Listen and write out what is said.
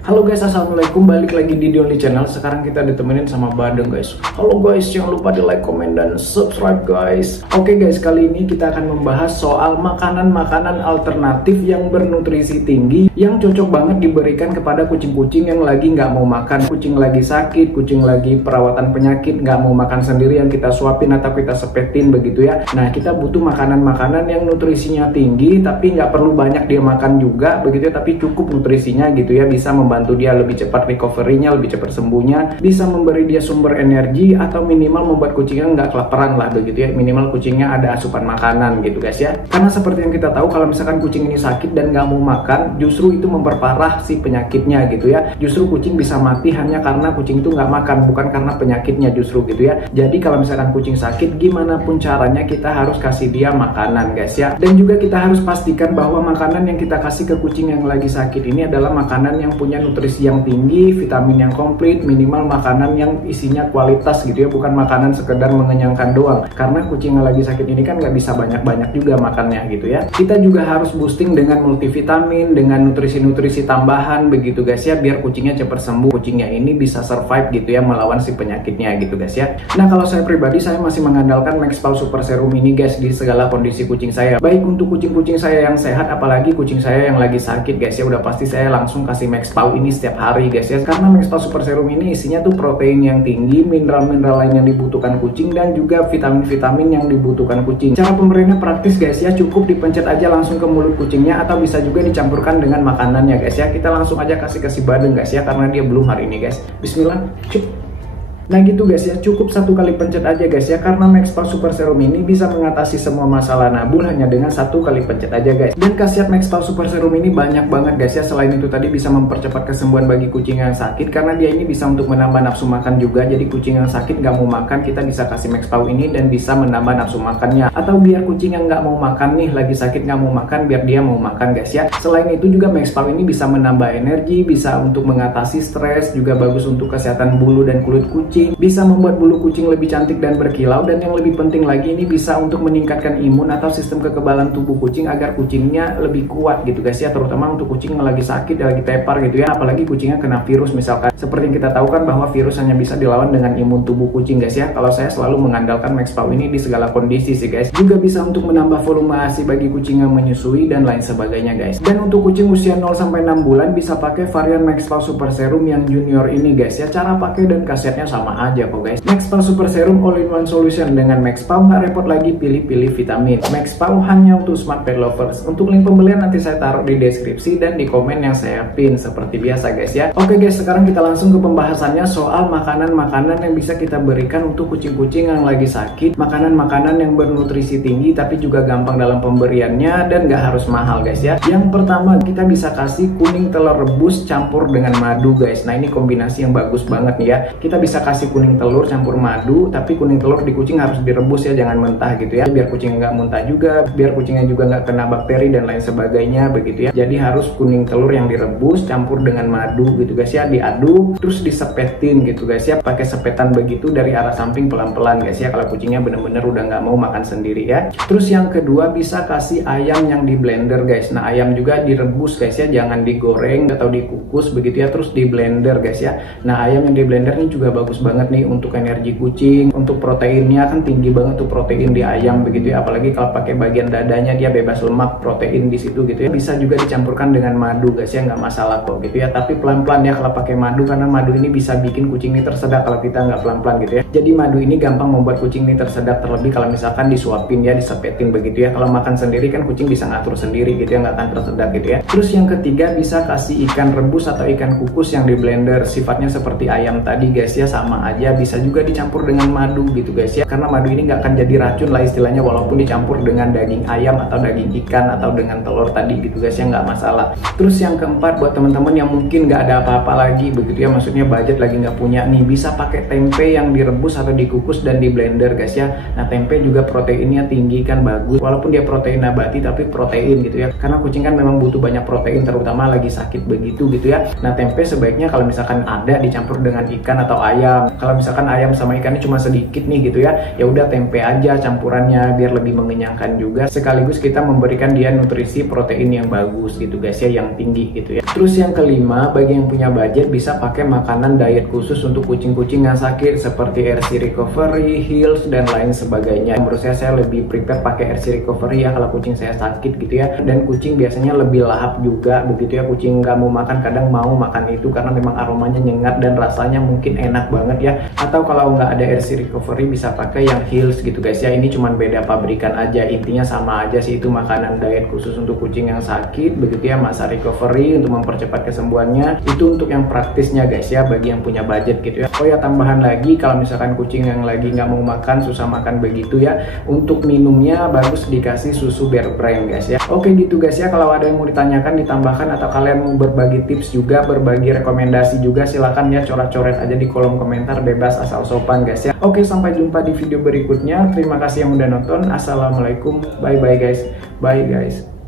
Halo guys, assalamualaikum, balik lagi di Only Channel. Sekarang kita ditemenin sama Badeng guys. Halo guys, jangan lupa di like, komen, dan subscribe guys. Oke guys, kali ini kita akan membahas soal makanan-makanan alternatif yang bernutrisi tinggi, yang cocok banget diberikan kepada kucing-kucing yang lagi nggak mau makan. Kucing lagi sakit, kucing lagi perawatan penyakit, nggak mau makan sendiri, yang kita suapin atau kita sepetin begitu ya. Nah, kita butuh makanan-makanan yang nutrisinya tinggi, tapi nggak perlu banyak dia makan juga begitu ya, tapi cukup nutrisinya gitu ya, bisa membantu dia lebih cepat recovery-nya, lebih cepat sembuhnya, bisa memberi dia sumber energi, atau minimal membuat kucingnya nggak kelaparan lah begitu ya, minimal kucingnya ada asupan makanan gitu guys ya. Karena seperti yang kita tahu, kalau misalkan kucing ini sakit dan nggak mau makan, justru itu memperparah si penyakitnya gitu ya. Justru kucing bisa mati hanya karena kucing itu nggak makan, bukan karena penyakitnya justru gitu ya. Jadi kalau misalkan kucing sakit, gimana pun caranya kita harus kasih dia makanan guys ya. Dan juga kita harus pastikan bahwa makanan yang kita kasih ke kucing yang lagi sakit ini adalah makanan yang punya nutrisi yang tinggi, vitamin yang komplit, minimal makanan yang isinya kualitas gitu ya, bukan makanan sekedar mengenyangkan doang. Karena kucing yang lagi sakit ini kan nggak bisa banyak-banyak juga makannya gitu ya. Kita juga harus boosting dengan multivitamin, dengan nutrisi-nutrisi tambahan begitu guys ya, biar kucingnya cepat sembuh, kucingnya ini bisa survive gitu ya, melawan si penyakitnya gitu guys ya. Nah, kalau saya pribadi, saya masih mengandalkan Maxpal Super Serum ini guys di segala kondisi kucing saya. Baik untuk kucing-kucing saya yang sehat, apalagi kucing saya yang lagi sakit guys ya, udah pasti saya langsung kasih Maxpal ini setiap hari guys ya. Karena Maxpal Super Serum ini isinya tuh protein yang tinggi, mineral-mineral lain yang dibutuhkan kucing, dan juga vitamin-vitamin yang dibutuhkan kucing. Cara pemberiannya praktis guys ya, cukup dipencet aja langsung ke mulut kucingnya, atau bisa juga dicampurkan dengan makanannya guys ya. Kita langsung aja kasih Badeng guys ya, karena dia belum hari ini guys. Bismillah, cup. Nah gitu guys ya, cukup satu kali pencet aja guys ya, karena Maxpal Super Serum ini bisa mengatasi semua masalah nabun hanya dengan satu kali pencet aja guys. Dan khasiat Maxpal Super Serum ini banyak banget guys ya. Selain itu tadi bisa mempercepat kesembuhan bagi kucing yang sakit, karena dia ini bisa untuk menambah nafsu makan juga. Jadi kucing yang sakit nggak mau makan, kita bisa kasih Maxpal ini dan bisa menambah nafsu makannya. Atau biar kucing yang nggak mau makan nih, lagi sakit nggak mau makan, biar dia mau makan guys ya. Selain itu juga Maxpal ini bisa menambah energi, bisa untuk mengatasi stres, juga bagus untuk kesehatan bulu dan kulit kucing, bisa membuat bulu kucing lebih cantik dan berkilau, dan yang lebih penting lagi ini bisa untuk meningkatkan imun atau sistem kekebalan tubuh kucing agar kucingnya lebih kuat gitu guys ya, terutama untuk kucing yang lagi sakit, lagi tepar gitu ya, apalagi kucingnya kena virus misalkan. Seperti yang kita tahu kan bahwa virus hanya bisa dilawan dengan imun tubuh kucing guys ya. Kalau saya selalu mengandalkan Maxpal ini di segala kondisi sih guys. Juga bisa untuk menambah volume ASI bagi kucing yang menyusui dan lain sebagainya guys. Dan untuk kucing usia 0-6 bulan bisa pakai varian Maxpal Super Serum yang junior ini guys ya. Cara pakai dan khasiatnya sama aja kok guys. Maxpal Super Serum all-in-one solution. Dengan Maxpal nggak repot lagi pilih-pilih vitamin. Maxpal hanya untuk smart pet lovers. Untuk link pembelian nanti saya taruh di deskripsi dan di komen yang saya pin seperti biasa guys ya. Oke guys, sekarang kita langsung ke pembahasannya soal makanan-makanan yang bisa kita berikan untuk kucing-kucing yang lagi sakit. Makanan-makanan yang bernutrisi tinggi tapi juga gampang dalam pemberiannya dan nggak harus mahal guys ya. Yang pertama, kita bisa kasih kuning telur rebus campur dengan madu guys. Nah, ini kombinasi yang bagus banget nih ya. Kita bisa kasih kuning telur campur madu, tapi kuning telur di kucing harus direbus ya, jangan mentah gitu ya, biar kucingnya nggak muntah juga, biar kucingnya juga nggak kena bakteri dan lain sebagainya begitu ya. Jadi harus kuning telur yang direbus campur dengan madu gitu guys ya, diaduk terus disepetin gitu guys ya, pakai sepetan begitu dari arah samping pelan-pelan guys ya, kalau kucingnya bener-bener udah nggak mau makan sendiri ya. Terus yang kedua, bisa kasih ayam yang di blender guys. Nah, ayam juga direbus guys ya, jangan digoreng atau dikukus begitu ya, terus di blender guys ya. Nah, ayam yang di blender ini juga bagus banget nih untuk energi kucing, untuk proteinnya kan tinggi banget tuh protein di ayam begitu ya, apalagi kalau pakai bagian dadanya dia bebas lemak, protein di situ gitu ya. Bisa juga dicampurkan dengan madu guys ya, nggak masalah kok gitu ya, tapi pelan-pelan ya kalau pakai madu, karena madu ini bisa bikin kucing ini tersedak kalau kita nggak pelan-pelan gitu ya. Jadi madu ini gampang membuat kucing ini tersedak, terlebih kalau misalkan disuapin ya, disepetin begitu ya. Kalau makan sendiri kan kucing bisa ngatur sendiri gitu ya, nggak akan tersedak gitu ya. Terus yang ketiga, bisa kasih ikan rebus atau ikan kukus yang di blender, sifatnya seperti ayam tadi guys ya, sama aja, bisa juga dicampur dengan madu gitu guys ya, karena madu ini nggak akan jadi racun lah istilahnya, walaupun dicampur dengan daging ayam atau daging ikan atau dengan telur tadi gitu guys ya, nggak masalah. Terus yang keempat, buat teman-teman yang mungkin nggak ada apa-apa lagi begitu ya, maksudnya budget lagi nggak punya nih, bisa pakai tempe yang direbus atau dikukus dan di blender guys ya. Nah, tempe juga proteinnya tinggi kan, bagus, walaupun dia protein nabati tapi protein gitu ya, karena kucing kan memang butuh banyak protein, terutama lagi sakit begitu gitu ya. Nah, tempe sebaiknya kalau misalkan ada dicampur dengan ikan atau ayam doang. Kalau misalkan ayam sama ikannya cuma sedikit nih gitu ya, ya udah tempe aja campurannya biar lebih mengenyangkan juga, sekaligus kita memberikan dia nutrisi protein yang bagus gitu guys ya, yang tinggi gitu ya. Terus yang kelima, bagi yang punya budget bisa pakai makanan diet khusus untuk kucing-kucing yang sakit seperti RC Recovery, Heals, dan lain sebagainya. Menurut saya lebih prepare pakai RC Recovery ya kalau kucing saya sakit gitu ya. Dan kucing biasanya lebih lahap juga begitu ya, kucing nggak mau makan kadang mau makan itu karena memang aromanya nyengat dan rasanya mungkin enak banget ya. Atau kalau nggak ada RC Recovery bisa pakai yang Heals gitu guys ya, ini cuman beda pabrikan aja, intinya sama aja sih, itu makanan diet khusus untuk kucing yang sakit begitu ya. Masa Recovery untuk mempercepat kesembuhannya, itu untuk yang praktisnya guys ya, bagi yang punya budget gitu ya. Oh ya, tambahan lagi kalau misalkan kucing yang lagi nggak mau makan, susah makan begitu ya, untuk minumnya bagus dikasih susu Bear Brand guys ya. Oke gitu guys ya, kalau ada yang mau ditanyakan, ditambahkan, atau kalian mau berbagi tips juga, berbagi rekomendasi juga, silahkan ya coret-coret aja di kolom komentar, bebas asal sopan guys ya. Oke, sampai jumpa di video berikutnya. Terima kasih yang udah nonton. Assalamualaikum, bye bye guys. Bye guys.